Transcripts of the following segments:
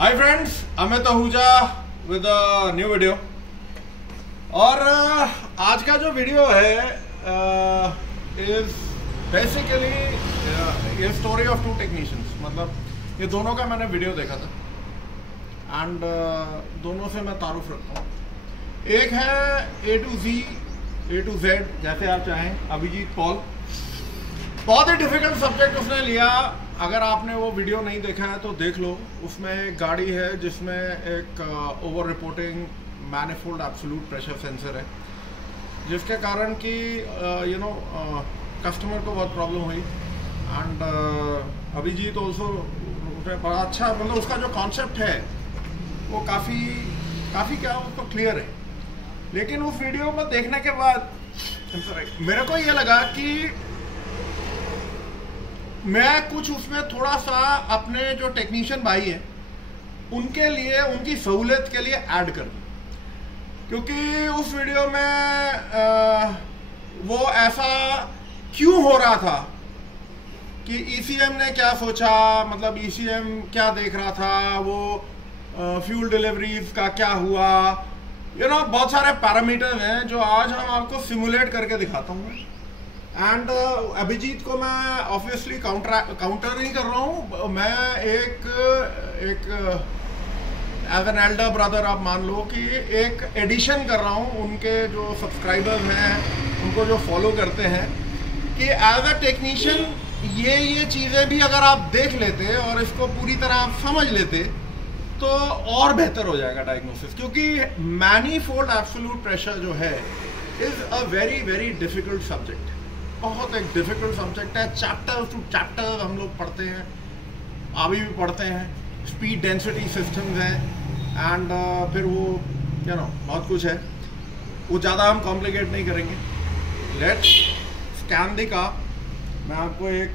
Hi friends, Amit Ahuja with a new video. और आज का जो वीडियो है इज बेसिकली ये स्टोरी ऑफ टू टेक्नीशियंस। मतलब ये दोनों का मैंने वीडियो देखा था एंड दोनों से मैं तारुफ रखता हूँ। एक है A to Z जैसे आप चाहें, अभिजीत पॉल। बहुत ही डिफिकल्ट सब्जेक्ट उसने लिया। अगर आपने वो वीडियो नहीं देखा है तो देख लो। उसमें एक गाड़ी है जिसमें एक over reporting manifold absolute pressure sensor है, जिसके कारण कि कस्टमर को बहुत प्रॉब्लम हुई। एंड अभिजीत ऑल्सो बड़ा अच्छा, मतलब उसका जो कॉन्सेप्ट है वो काफ़ी क्या उसको क्लियर है। लेकिन उस वीडियो को देखने के बाद मेरे को ये लगा कि मैं कुछ उसमें थोड़ा सा अपने जो टेक्नीशियन भाई हैं उनके लिए, उनकी सहूलियत के लिए ऐड कर दूं, क्योंकि उस वीडियो में वो ऐसा क्यों हो रहा था कि ECM ने क्या सोचा, मतलब ECM क्या देख रहा था, वो फ्यूल डिलीवरीज का क्या हुआ, बहुत सारे पैरामीटर्स हैं जो आज हम आपको सिमुलेट करके दिखाता हूँ। एंड अभिजीत को मैं ऑब्वियसली काउंटर नहीं कर रहा हूँ। मैं एक एज एन एल्डर ब्रदर आप मान लो कि एक एडिशन कर रहा हूँ उनके जो सब्सक्राइबर्स हैं, उनको जो फॉलो करते हैं, कि एज अ टेक्नीशियन ये चीज़ें भी अगर आप देख लेते और इसको पूरी तरह आप समझ लेते तो और बेहतर हो जाएगा डायग्नोसिस। क्योंकि मैनीफोल्ड एब्सोल्यूट प्रेशर जो है is a very very difficult subject. बहुत एक डिफिकल्ट सब्जेक्ट है। चैप्टर टू चैप्टर हम लोग पढ़ते हैं, अभी भी पढ़ते हैं। स्पीड डेंसिटी सिस्टम्स हैं एंड फिर वो बहुत कुछ है। वो ज़्यादा हम कॉम्प्लिकेट नहीं करेंगे। Let's scan the car. मैं आपको एक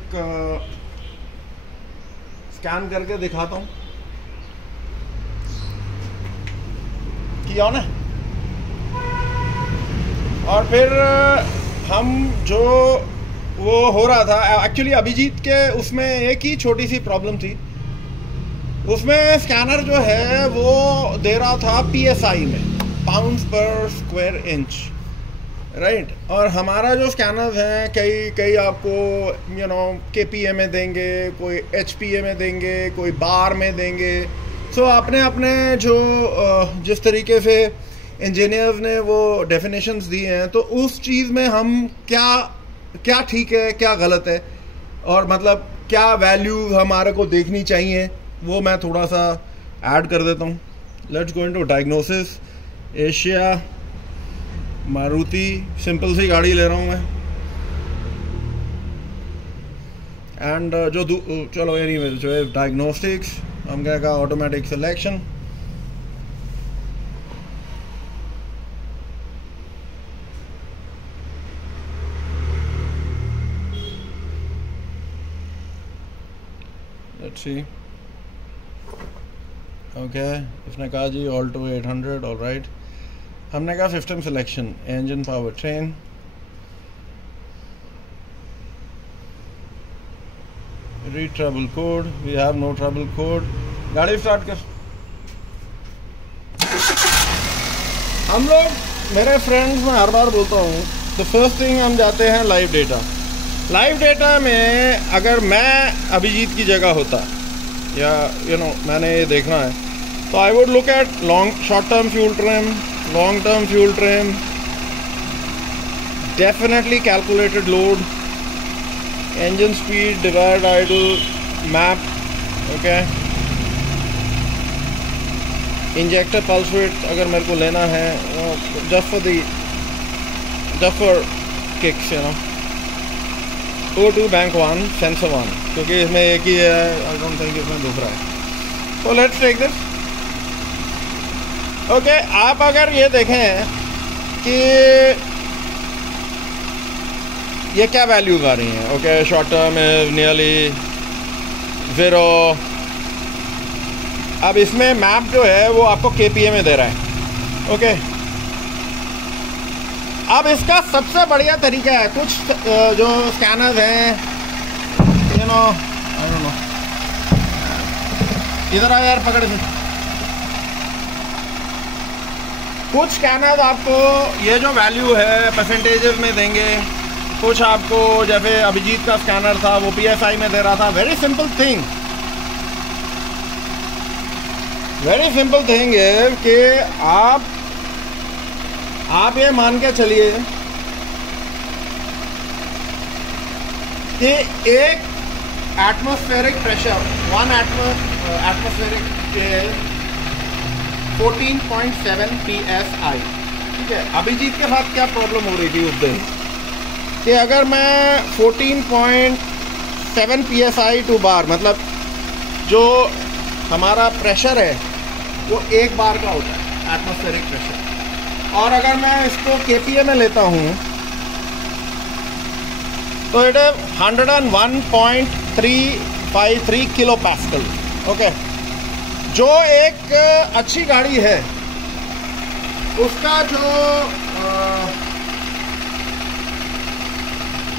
स्कैन करके दिखाता हूँ कि ऑन है। और फिर हम जो वो हो रहा था, एक्चुअली अभिजीत के उसमें एक ही छोटी सी प्रॉब्लम थी। उसमें स्कैनर जो है वो दे रहा था PSI में, पाउंड्स पर स्क्वायर इंच, राइट। और हमारा जो स्कैनर्स हैं कई आपको KPA में देंगे, कोई HPA में देंगे, कोई बार में देंगे। सो अपने जो जिस तरीके से इंजीनियर्स ने वो डेफिनेशंस दी हैं, तो उस चीज़ में हम क्या ठीक है, क्या गलत है, और मतलब क्या वैल्यू हमारे को देखनी चाहिए, वो मैं थोड़ा सा ऐड कर देता हूँ। Let's go into diagnosis. Asia Maruti, simple सी गाड़ी ले रहा हूँ मैं। एंड चलो एनीवे जो है डायग्नोस्टिक्स, हम क्या कहा, automatic selection. Let's see. Okay, इसने कहा जी ऑल्टो 800, ऑल राइट। हमने कहा system selection, engine power train, read trouble code, we have no trouble code. गाड़ी स्टार्ट कर। हम लोग, मेरे फ्रेंड्स, मैं हर बार बोलता हूँ, तो फर्स्ट थिंग हम जाते हैं लाइव डेटा। लाइव डेटा में अगर मैं अभिजीत की जगह होता या मैंने ये देखना है, तो I would look at short term fuel trim, long term fuel trim, definitely calculated load, engine speed, desired idle, map, okay, injector pulse rate अगर मेरे को लेना है, just for kicks, O2 bank 1 sensor 1, क्योंकि इसमें एक ही है, आई डोंट थिंक इसमें दूसरा है। तो लेट्स टेक दिस। ओके, आप अगर ये देखें कि ये क्या वैल्यूज आ रही हैं। Okay, short term is nearly 0। अब इसमें मैप जो है वो आपको KPA में दे रहा है। ओके, अब इसका सबसे बढ़िया तरीका है, कुछ जो स्कैनर्स हैं, आई डोंट नो, इधर आ यार, पकड़ से। कुछ स्कैनर आपको ये जो वैल्यू है परसेंटेजेस में देंगे, कुछ आपको जैसे अभिजीत का स्कैनर था वो PSI में दे रहा था। वेरी सिंपल थिंग है कि आप ये मान के चलिए कि एक एटमॉस्फेरिक प्रेशर 1 एटमॉस्फेरिक 14.7 PSI, ठीक है। अभिजीत के साथ क्या प्रॉब्लम हो रही थी उस दिन कि अगर मैं 14.7 PSI टू बार, मतलब जो हमारा प्रेशर है वो 1 बार का होता है एटमॉस्फेरिक प्रेशर, और अगर मैं इसको KPA में लेता हूँ तो इट है 101.353 किलो पास्कल। ओके, जो एक अच्छी गाड़ी है उसका जो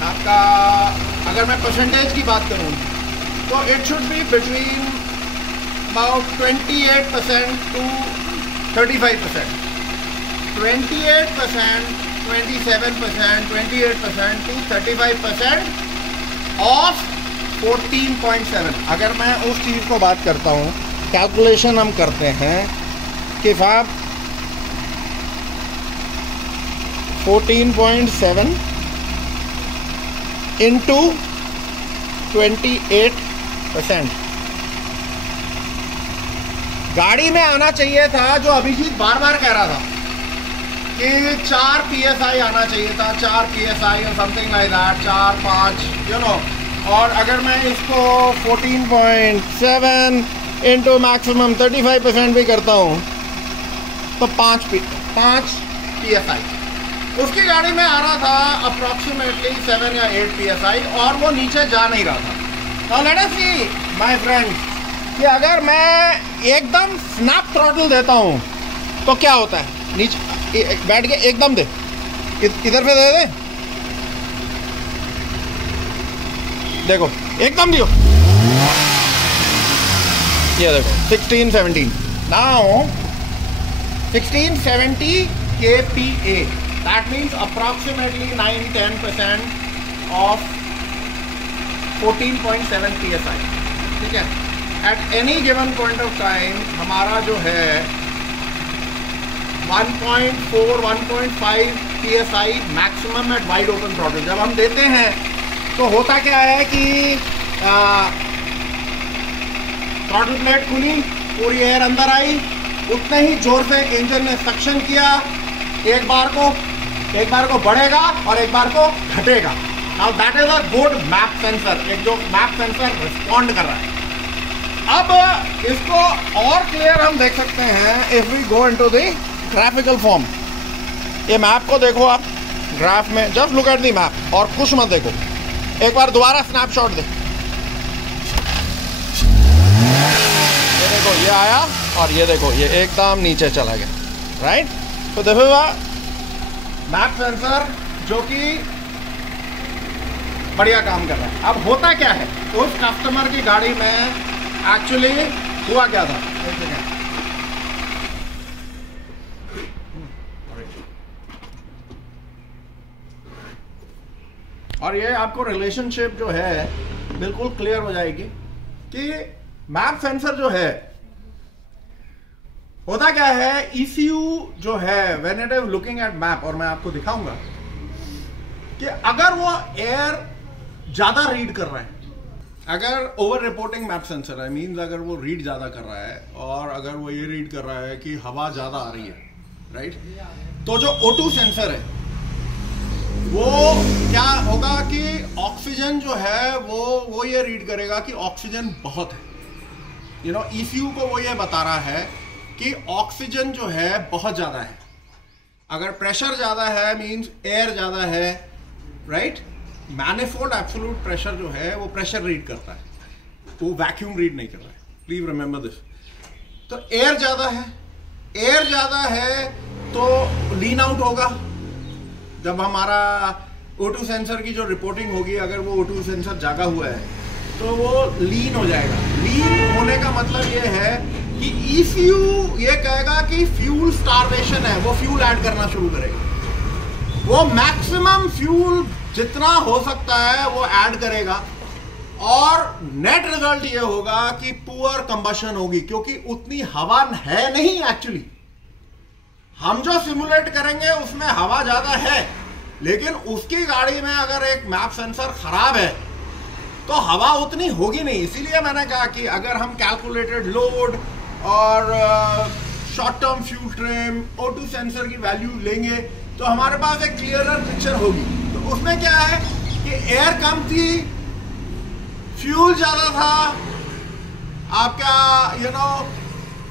आपका, अगर मैं परसेंटेज की बात करूँ तो it should be between about 28% to 35%, 28%, 27%, 28% to 35% of 14.7। अगर मैं उस चीज़ को बात करता हूँ, कैलकुलेशन हम करते हैं कि आप 14.7 इंटू 28%। गाड़ी में आना चाहिए था, जो अभिजीत बार बार कह रहा था कि 4 PSI आना चाहिए था, 4 PSI और something like that, 4-5 you know. और अगर मैं इसको 14.7 इंटू मैक्सिमम 35% भी करता हूँ तो 5 PSI उसकी गाड़ी में आ रहा था, अप्रॉक्सीमेटली 7 या 8 PSI, और वो नीचे जा नहीं रहा था। तो late us see my friends कि अगर मैं एकदम स्नैप थ्रॉटल देता हूँ तो क्या होता है। नीचे बैठ के एकदम दे, इधर पे दे, देखो एकदम दियो, ये देखो 16-17, now 1670 kPa, that means approximately 9-10% of 14.7 PSI, ठीक है। At any given point of time हमारा जो है 1.4-1.5 PSI maximum at wide open throttle जब हम देते हैं तो होता क्या है कि थ्रॉटल प्लेट खुली, पूरी एयर अंदर आई, उतने ही जोर से इंजन ने सक्शन किया, एक बार को बढ़ेगा और एक बार को घटेगा। Now that is a good map sensor, एक जो मैप सेंसर रिस्पॉन्ड कर रहा है। अब इसको और क्लियर हम देख सकते हैं if we go into the graphical form. ये मैप को देखो आप ग्राफ में, just look at the map और कुछ मत देखो। एक बार दोबारा स्नैपशॉट दे, ये देखो ये आया और ये देखो ये एकदम नीचे चला गया, राइट। तो देखो मैप सेंसर जो कि बढ़िया काम कर रहा है। अब होता क्या है, उस कस्टमर की गाड़ी में एक्चुअली हुआ क्या था, और ये आपको रिलेशनशिप जो है बिल्कुल क्लियर हो जाएगी कि मैप सेंसर जो है, होता क्या है, ECU जो है when it is looking at map, और मैं आपको दिखाऊंगा कि अगर वो एयर ज्यादा रीड कर रहा है, अगर ओवर रिपोर्टिंग मैप सेंसर है, मींस अगर वो रीड ज्यादा कर रहा है और अगर वो ये रीड कर रहा है कि हवा ज्यादा आ रही है, राइट, तो जो O2 सेंसर है वो क्या होगा कि ऑक्सीजन जो है वो ये रीड करेगा कि ऑक्सीजन बहुत है, यू नो। ECU को वो ये बता रहा है कि ऑक्सीजन जो है बहुत ज्यादा है। अगर प्रेशर ज्यादा है मींस एयर ज्यादा है, राइट। मैनिफोल्ड एब्सोल्यूट प्रेशर जो है वो प्रेशर रीड करता है, वो वैक्यूम रीड नहीं कर रहा है, प्लीज रिमेंबर दिस। तो एयर ज्यादा है तो लीन आउट होगा। जब हमारा O2 सेंसर की जो रिपोर्टिंग होगी, अगर वो O2 सेंसर जागा हुआ है तो वो लीन हो जाएगा। लीन होने का मतलब ये है कि ECU ये कहेगा कि फ्यूल स्टारवेशन है, वो फ्यूल ऐड करना शुरू करेगा। वो मैक्सिमम फ्यूल जितना हो सकता है वो ऐड करेगा और नेट रिजल्ट ये होगा कि पुअर कंबशन होगी, क्योंकि उतनी हवा है नहीं एक्चुअली। हम जो सिमुलेट करेंगे उसमें हवा ज्यादा है, लेकिन उसकी गाड़ी में अगर एक मैप सेंसर खराब है तो हवा उतनी होगी नहीं। इसीलिए मैंने कहा कि अगर हम कैलकुलेटेड लोड और short term fuel trim O2 sensor की वैल्यू लेंगे तो हमारे पास एक क्लियरर पिक्चर होगी। तो उसमें क्या है कि एयर कम थी, फ्यूल ज्यादा था, आपका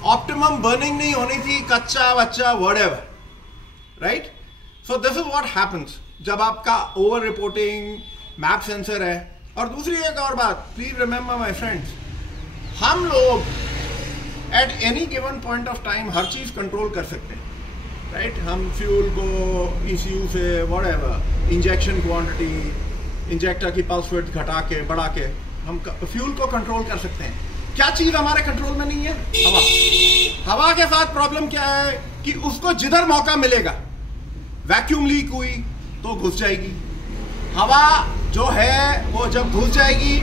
ऑप्टिमम बर्निंग नहीं होनी थी, कच्चा बच्चा whatever, right. So this is what happens जब आपका ओवर रिपोर्टिंग मैप सेंसर है। और दूसरी एक और बात, प्लीज रिमेंबर माय फ्रेंड्स, हम लोग at any given point of time हर चीज कंट्रोल कर सकते हैं, राइट। हम फ्यूल को ECU say whatever, injection quantity, injector की पल्स विड्थ घटा के बढ़ा के हम फ्यूल को कंट्रोल कर सकते हैं। क्या चीज हमारे कंट्रोल में नहीं है? हवा। हवा के साथ प्रॉब्लम क्या है कि उसको जिधर मौका मिलेगा, वैक्यूम लीक हुई तो घुस जाएगी हवा, जो है वो जब घुस जाएगी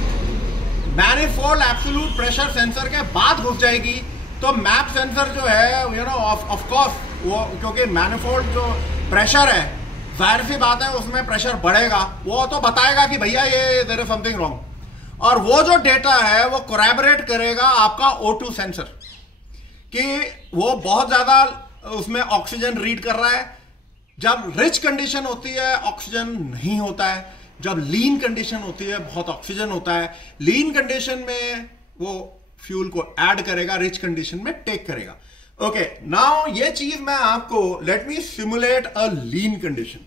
मैनिफोल्ड एब्सोल्यूट प्रेशर सेंसर के बाद घुस जाएगी, तो मैप सेंसर जो है ऑफ कोर्स वो, क्योंकि मैनिफोल्ड जो प्रेशर है, जाहिर सी बात है उसमें प्रेशर बढ़ेगा, वो तो बताएगा कि भैया ये देयर इज समथिंग रॉन्ग। और वो जो डेटा है वो कोलैबोरेट करेगा आपका O2 सेंसर कि वो बहुत ज्यादा उसमें ऑक्सीजन रीड कर रहा है। जब रिच कंडीशन होती है ऑक्सीजन नहीं होता है, जब लीन कंडीशन होती है बहुत ऑक्सीजन होता है। लीन कंडीशन में वो फ्यूल को ऐड करेगा, रिच कंडीशन में टेक करेगा। ओके, नाउ ये चीज मैं आपको, लेट मी सिमुलेट अ लीन कंडीशन।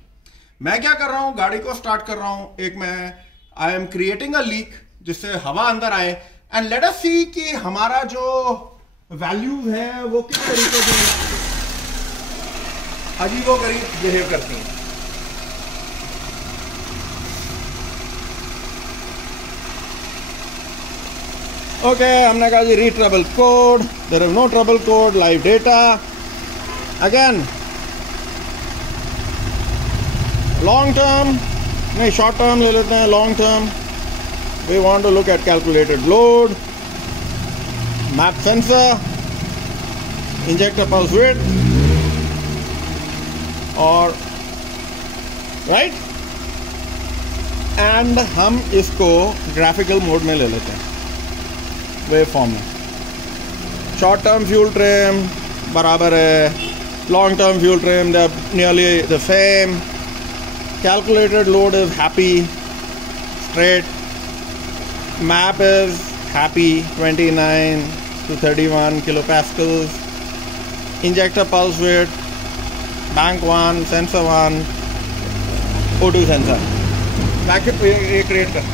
मैं क्या कर रहा हूं, गाड़ी को स्टार्ट कर रहा हूं, एक मैं I am creating a leak जिससे हवा अंदर आए, एंड लेट अस सी कि हमारा जो वैल्यूज है वो किस तरीके से अजीबोगरीब बिहेव करती हैं। ओके, हमने कहा जी read trouble code, there is no trouble code, live data. Again long term नहीं, शॉर्ट टर्म ले लेते हैं, long term. We want to look at calculated load, map sensor, injector pulse width, और right, and हम इसको graphical mode में ले लेते हैं, wave form में। Short term fuel trim बराबर है, long term fuel trim they are nearly the same, calculated load is happy, straight, map is happy 29 to 31 kilopascals, injector pulse width, bank 1, sensor 1, O2 sensor, packet ये create कर।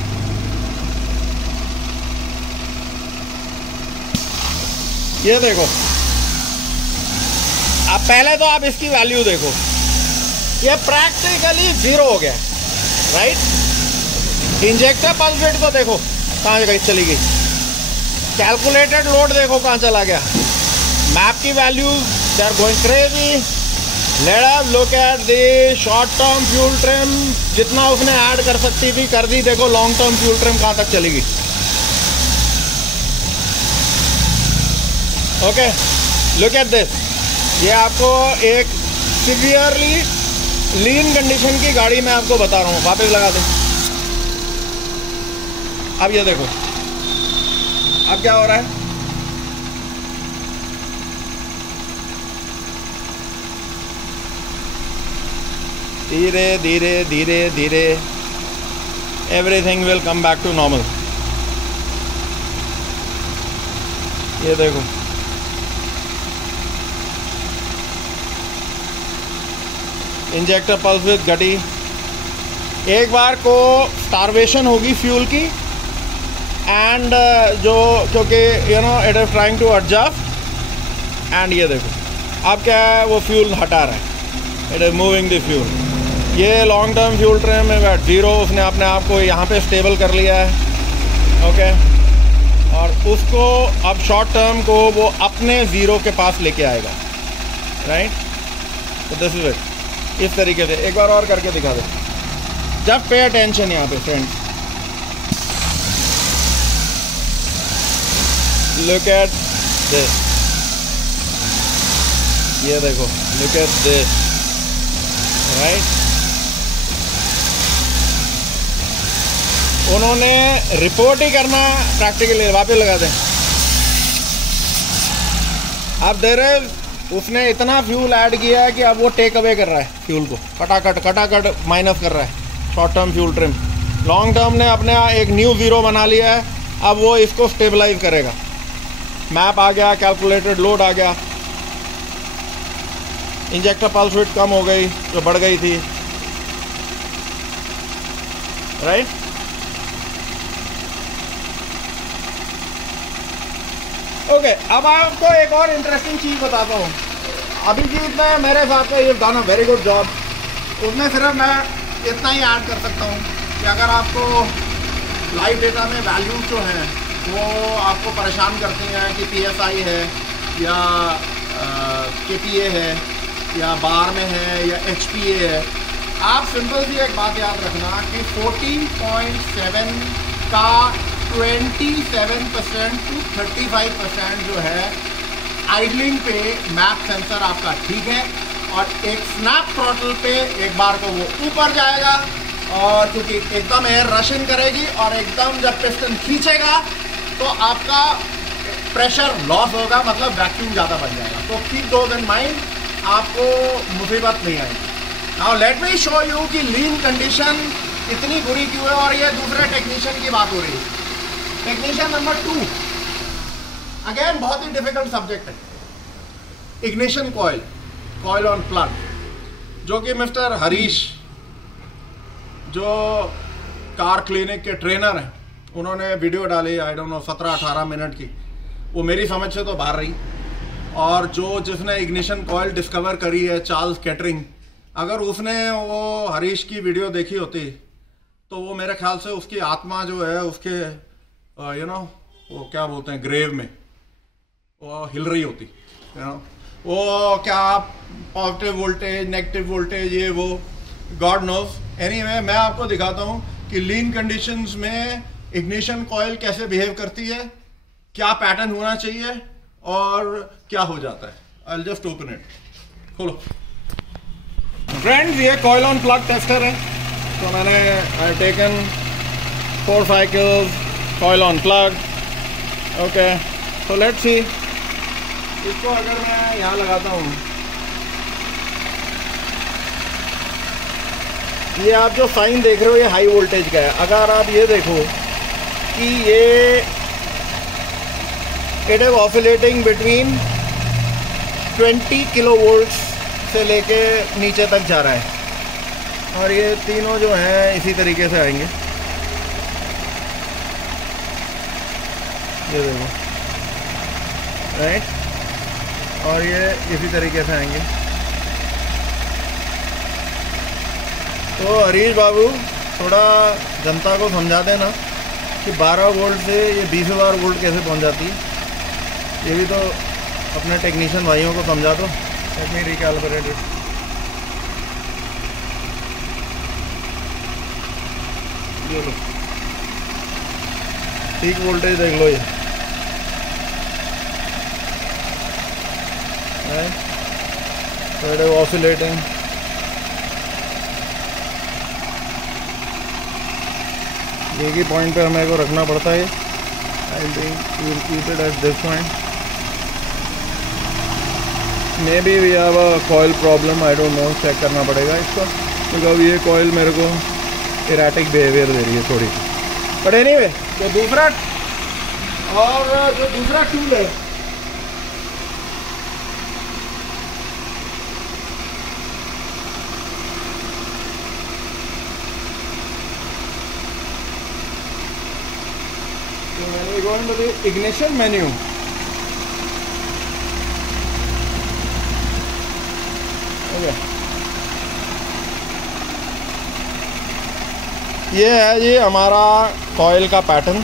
ये देखो, अब पहले तो आप इसकी वैल्यू देखो, ये प्रैक्टिकली 0 हो गया, राइट। इंजेक्टर पल्स विड्थ को देखो कहाँ गई, चली गई। कैलकुलेटेड लोड देखो कहाँ चला गया। मैप की values they are going crazy. Let us look at the short term fuel trim, जितना उसने ऐड कर सकती थी कर दी। देखो लॉन्ग टर्म फ्यूल ट्रिम कहाँ तक चली गई। Okay, look at this. ये आपको एक सिवियरली लीन कंडीशन की गाड़ी में आपको बता रहा हूँ। वापस लगा दें। अब ये देखो, अब क्या हो रहा है। धीरे धीरे धीरे धीरे everything will come back to normal. ये देखो, इंजेक्टर पल्स विड्थ घटी। एक बार को स्टारवेशन होगी फ्यूल की, एंड जो क्योंकि it is trying to adjust, and ये देखो अब क्या है, वो फ्यूल हटा रहा है, it is moving the fuel. ये लॉन्ग टर्म फ्यूल ट्रिम में एट 0 उसने अपने आप को यहाँ पे स्टेबल कर लिया है। ओके, और उसको अब शॉर्ट टर्म को वो अपने ज़ीरो के पास लेके आएगा, राइट। तो दिस इज इट, इस तरीके से। एक बार और करके दिखा दे, जस्ट पे अटेंशन यहाँ पे फ्रेंड्स, लुक एट दिस, ये देखो, लुक एट दिस, राइट। उन्होंने रिपोर्ट ही करना प्रैक्टिकली, वापस लगा दें। अब देर उसने इतना फ्यूल ऐड किया है कि अब वो टेक अवे कर रहा है फ्यूल को, कटाकट माइनस कर रहा है short term fuel trim. Long term ने अपने एक न्यू ज़ीरो बना लिया है, अब वो इसको स्टेबलाइज करेगा। मैप आ गया, कैलकुलेटेड लोड आ गया, इंजेक्टर पल्स विड्थ कम हो गई जो बढ़ गई थी, राइट। ओके, अब आपको एक और इंटरेस्टिंग चीज़ बताता हूँ। अभिजीत ने मेरे साथ में ये done a very good job. उसमें सिर्फ मैं इतना ही ऐड कर सकता हूँ कि अगर आपको लाइव डेटा में वैल्यूज जो हैं वो आपको परेशान करती हैं कि PSI है या KPA है या बार में है या HPA है, आप सिंपल सी एक बात याद रखना कि 14.7 का 27% टू 35% जो है आइडलिंग पे मैप सेंसर आपका ठीक है, और एक स्नैप थ्रॉटल पे एक बार को वो ऊपर जाएगा, और क्योंकि एकदम एयर रशिंग करेगी और एकदम जब पिस्टन खींचेगा तो आपका प्रेशर लॉस होगा, मतलब वैक्यूम ज़्यादा बन जाएगा। तो कीप दोज इन माइंड, आपको मुसीबत नहीं आएगी। Now let me show you कि लीन कंडीशन इतनी बुरी क्यों है, और ये दूसरे टेक्नीशियन की बात हो रही है। टेक्नीशियन नंबर 2, अगेन बहुत ही डिफिकल्ट सब्जेक्ट है, इग्निशन कॉइल ऑन प्लग, जो कि मिस्टर हरीश जो कार क्लिनिक के ट्रेनर हैं, उन्होंने वीडियो डाली, आई डोंट नो 17-18 मिनट की, वो मेरी समझ से तो बाहर रही। और जिसने इग्निशन कॉइल डिस्कवर करी है, चार्ल्स कैटरिंग, अगर उसने वो हरीश की वीडियो देखी होती तो वो मेरे ख्याल से उसकी आत्मा जो है उसके वो क्या बोलते हैं, ग्रेव में वो हिल रही होती, वो क्या पॉजिटिव वोल्टेज नेगेटिव वोल्टेज ये वो गॉड नोज। एनीवे, मैं आपको दिखाता हूँ कि लीन कंडीशंस में इग्निशन कॉइल कैसे बिहेव करती है, क्या पैटर्न होना चाहिए और क्या हो जाता है। I will just open it, खोलो फ्रेंड्स। ये कॉइल ऑन प्लग टेस्टर है, तो मैंने I taken 4 cycles coil on plug. Okay, तो लेट्स सी, इसको अगर मैं यहाँ लगाता हूँ, ये आप जो साइन देख रहे हो ये हाई वोल्टेज का है। अगर आप ये देखो कि ये it is oscillating between 20 kilo volts से लेके नीचे तक जा रहा है, और ये तीनों जो हैं इसी तरीके से आएंगे, ये देखो, राइट, और ये इसी तरीके से आएंगे। तो हरीश बाबू थोड़ा जनता को समझा देना कि 12 वोल्ट से ये 20,000 वोल्ट कैसे पहुंच जाती है, ये भी तो अपने टेक्नीशियन भाइयों को समझा दो। Let me recalibrate it. ये लो, पीक वोल्टेज देख लो, ये ऑसिलेटिंग। एक ही पॉइंट पे हमें को रखना पड़ता है। I think we will keep it at this point. Maybe we have a coil problem, I don't know, check करना पड़ेगा इसको, क्योंकि ये कॉइल मेरे को इरेटिक बिहेवियर दे रही है थोड़ी। बट एनीवे, तो दूसरा और जो दूसरा टूल है, when we go into the ignition menu, okay, ये है जी हमारा कॉइल का पैटर्न।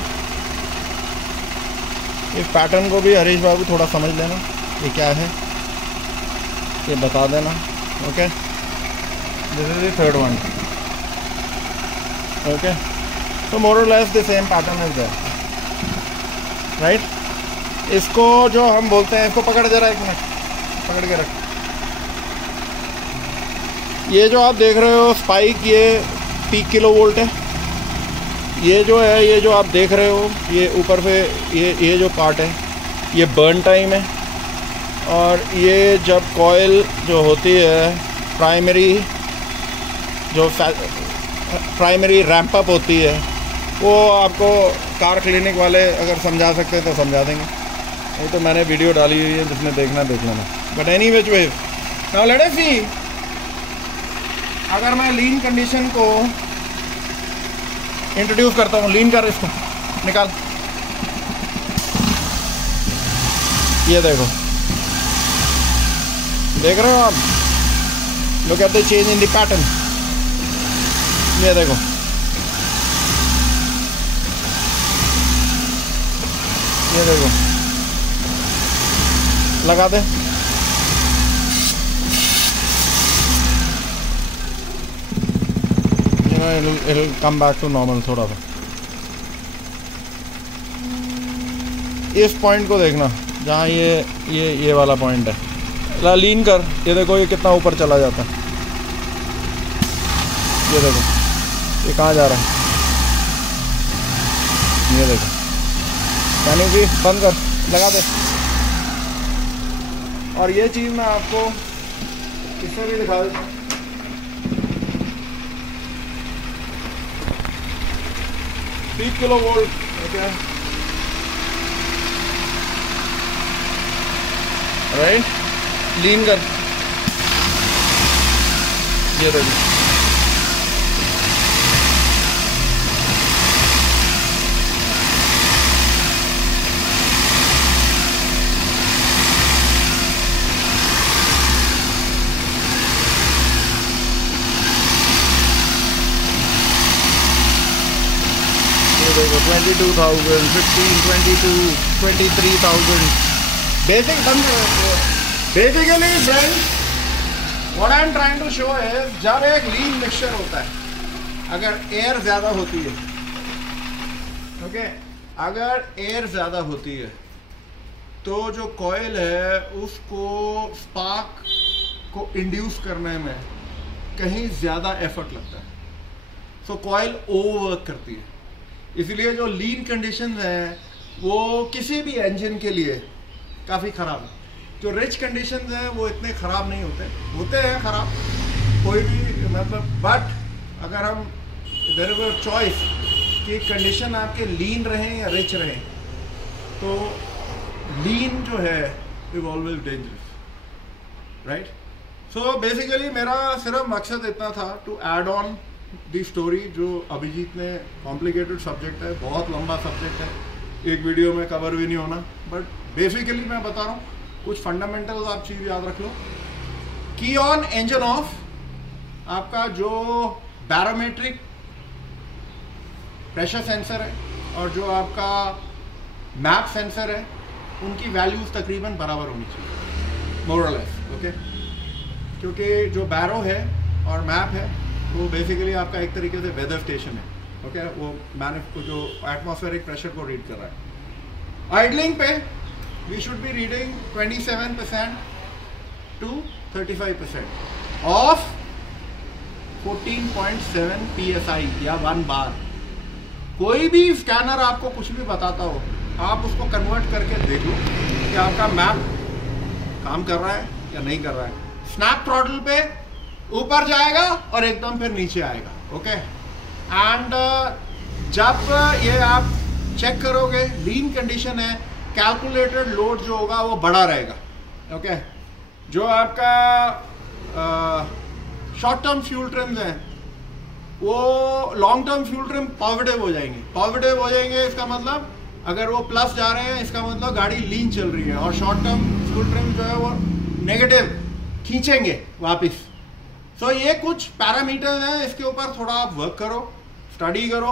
इस पैटर्न को भी हरीश बाबू थोड़ा समझ लेना, ये क्या है ये बता देना। Okay, this is the third one. Okay, तो मोर और less the same pattern is there, right. इसको जो हम बोलते हैं, इसको पकड़ जरा, एक मिनट पकड़ के रख। ये जो आप देख रहे हो स्पाइक, ये पीक किलो वोल्ट है। ये जो है, ये जो आप देख रहे हो, ये ऊपर पे ये जो पार्ट है ये बर्न टाइम है। और ये जब कॉइल जो होती है प्राइमरी रैंप अप होती है, वो आपको कार क्लिनिक वाले अगर समझा सकते तो समझा देंगे, नहीं तो मैंने वीडियो डाली हुई है, जिसने देखना देख लेना। But any which way, now let us see, अगर मैं लीन कंडीशन को इंट्रोड्यूस करता हूँ। लीन कर, इसको निकाल, ये देखो, देख रहे हो आप, look at the change in the pattern. ये देखो, ये देखो, लगा दे, it'll come back to normal थोड़ा सा। इस पॉइंट को देखना, जहाँ ये वाला पॉइंट है, लीन कर, ये देखो ये कितना ऊपर चला जाता है। ये देखो ये कहाँ जा रहा है, ये देखो। यानी कि बंद कर, लगा दे। और ये चीज़ मैं आपको इससे भी दिखा देता हूँ। Peak kilo volt, okay, right. Lean कर, ये देखो, देखो 22,000, 15, 22, 23,000 बेसिक बंद। Basically friends, what I am trying to show है, जब एक लीन मिक्सचर होता है, अगर एयर ज़्यादा होती है, ओके, अगर एयर ज़्यादा होती है तो जो कॉइल है उसको स्पार्क को इंड्यूस करने में कहीं ज़्यादा एफर्ट लगता है, सो कॉइल ओवरवर्क करती है। इसलिए जो लीन कंडीशंस हैं वो किसी भी इंजन के लिए काफ़ी ख़राब है। जो रिच कंडीशंस हैं वो इतने ख़राब नहीं होते हैं ख़राब कोई भी, मतलब, बट अगर हम देयर इज अ चॉइस कि कंडीशन आपके लीन रहें या रिच रहें, तो लीन जो है is always dangerous, right. So basically मेरा सिर्फ मकसद इतना था, to add on the story. जो अभिजीत ने कॉम्प्लिकेटेड सब्जेक्ट है, बहुत लंबा सब्जेक्ट है, एक वीडियो में कवर भी नहीं होना, बट बेसिकली मैं बता रहा हूँ कुछ फंडामेंटल्स, आप चीज़ याद रख लो। की ऑन, इंजन ऑफ, आपका जो बैरोमेट्रिक प्रेशर सेंसर है और जो आपका मैप सेंसर है, उनकी वैल्यूज तकरीबन बराबर होनी चाहिए, मोर और लेस, ओके। क्योंकि जो बैरो है और मैप है वो बेसिकली आपका एक तरीके से वेदर स्टेशन है, ओके। वो जो एटमॉस्फेरिक प्रेशर को रीड कर रहा है। आइडलिंग पे we should be reading 27% to 35% of 14.7 PSI या 1 बार। कोई भी स्कैनर आपको कुछ भी बताता हो, आप उसको कन्वर्ट करके देख लो कि आपका मैप काम कर रहा है या नहीं कर रहा है। स्नैप थ्रॉटल पे ऊपर जाएगा और एकदम फिर नीचे आएगा, ओके। एंड जब ये आप चेक करोगे, लीन कंडीशन है, कैलकुलेटेड लोड जो होगा वो बड़ा रहेगा, ओके। जो आपका शॉर्ट टर्म फ्यूल ट्रिम्स हैं वो long term fuel trim positive हो जाएंगे। पॉजिटिव हो जाएंगे इसका मतलब अगर वो प्लस जा रहे हैं, इसका मतलब गाड़ी लीन चल रही है। और शॉर्ट टर्म फ्यूल ट्रिम जो है वो नेगेटिव खींचेंगे वापस। सो ये कुछ पैरामीटर्स हैं, इसके ऊपर थोड़ा आप वर्क करो, स्टडी करो,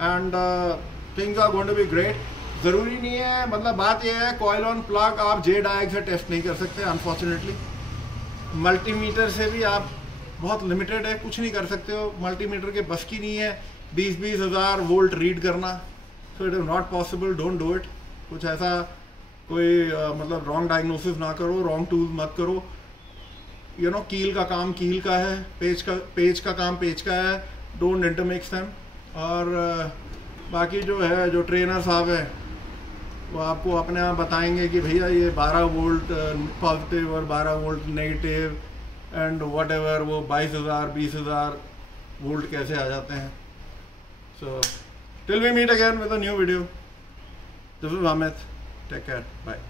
and things are going to be great. ज़रूरी नहीं है, मतलब बात यह है कॉइल ऑन प्लग आप जे डायग से टेस्ट नहीं कर सकते अनफॉर्चुनेटली। मल्टीमीटर से भी आप बहुत लिमिटेड है, कुछ नहीं कर सकते हो, मल्टीमीटर के बस की नहीं है 20-20 हज़ार वोल्ट रीड करना। So it is not possible, don't do it. कुछ ऐसा कोई मतलब रॉन्ग डायग्नोसिस ना करो, रॉन्ग टूल मत करो। यू नो, कील का काम कील का है, पेज का काम पेज का है, डोंट इंटरमिक्स देम। और बाकी जो है, जो ट्रेनर साहब है वो आपको अपने आप बताएंगे कि भैया ये 12 वोल्ट पॉजिटिव और 12 volt negative and whatever, वो 22,000 20,000 वोल्ट कैसे आ जाते हैं। So till we meet again with a new video, this is Amit, take care, bye.